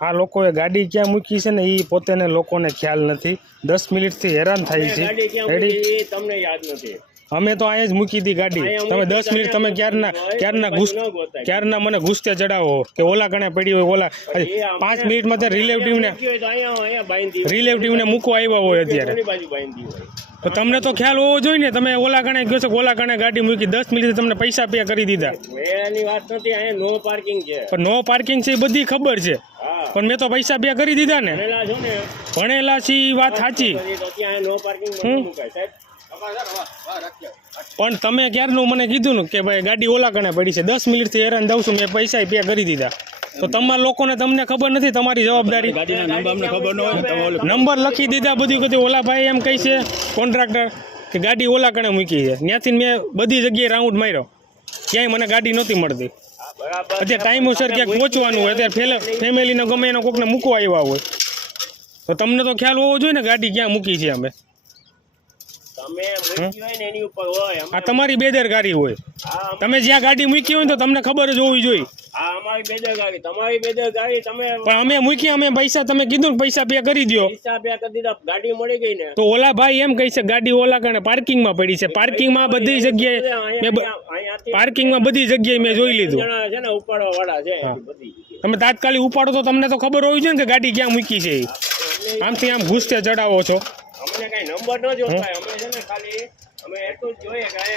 આ લોકોએ ગાડી ક્યાં મૂકી છે ને એ પોતેને લોકોને ખ્યાલ નથી. દસ મિનિટથી હેરાન થાય છે. રેડી તમને યાદ નથી. અમે તો અહીંયા જ મૂકી હતી ગાડી. તમે દસ મિનિટ તમે ક્યારના ક્યારના ઘૂસ. ક્યારના મને ઘૂસતે ચડાવો કે ઓલા કણે પડી હોય ઓલા પાંચ મિનિટમાં તો રિલેટિવને. રિલેટિવને મૂકવા આવ્યા હોય અત્યારે. તો તમને તો ખ્યાલ હોવો જોઈએ ને તમે ઓલા કણે ગયો છો ઓલા કણે ગાડી મૂકી દસ મિનિટ તમને પૈસા પે કરી દીધા. એની વાત નથી અહીંયા નો પાર્કિંગ છે. પણ નો પાર્કિંગ છે એ બધી ખબર છે. પણ મેં તો પૈસા બે કરી દીધા ને. ભણેલા છો એ વાત સાચી. પણ તમે ક્યારનું મને કીધું ને કે ભાઈ ગાડી ઓલા કણે પડી છે દસ મિનિટથી હેરાન દઉં છું મેં પૈસા પે કરી દીધા. તો તમારા લોકોને તમને ખબર નથી તમારી જવાબદારી? નંબર લખી દીધા બધું કીધું ઓલા ભાઈ એમ કહી છે કોન્ટ્રાક્ટર કે ગાડી ઓલા કણે મૂકી છે. ત્યાંથી મેં બધી જગ્યાએ રાઉન્ડ માર્યો. ક્યાંય મને ગાડી નહોતી મળતી. અત્યારે ટાઈમસર ક્યાંક પહોંચવાનું હોય અત્યારે ફેમિલીને ગમે એનો કોકને મૂકવા આવ્યા હોય. તો તમને તો ખ્યાલ હોવો જોઈએ ને ગાડી ક્યાં મૂકી છે અમે. આ તમારી બેદરકારી હોય. તમે જ્યાં ગાડી મૂકી હોય તો તમને ખબર જ હોવી જોઈએ. પણ અમે મૂકી અમે પૈસા તમે કીધું પૈસા પે કરી દો પૈસા પે કરી દીધા ગાડી મળી ગઈ ને. તો ઓલા ભાઈ એમ કહી છે ગાડી ઓલા કણે પાર્કિંગમાં પડી છે. પાર્કિંગમાં બધી જગ્યાએ મેં પાર્કિંગમાં બધી જગ્યાએ મેં જોઈ લીધું. છે ને ઉપાડવા વાળા છે તમે તાત્કાલિક ઉપાડો તો તમને તો ખબર હોવી જોઈએ ને કે ગાડી ક્યાં મૂકી છે આમથી આમ ઘૂસતે ચડાવો છો. અમને કઈ નંબર ન જોતા અમે છે ને ખાલી અમે એટલું જ જોઈએ કે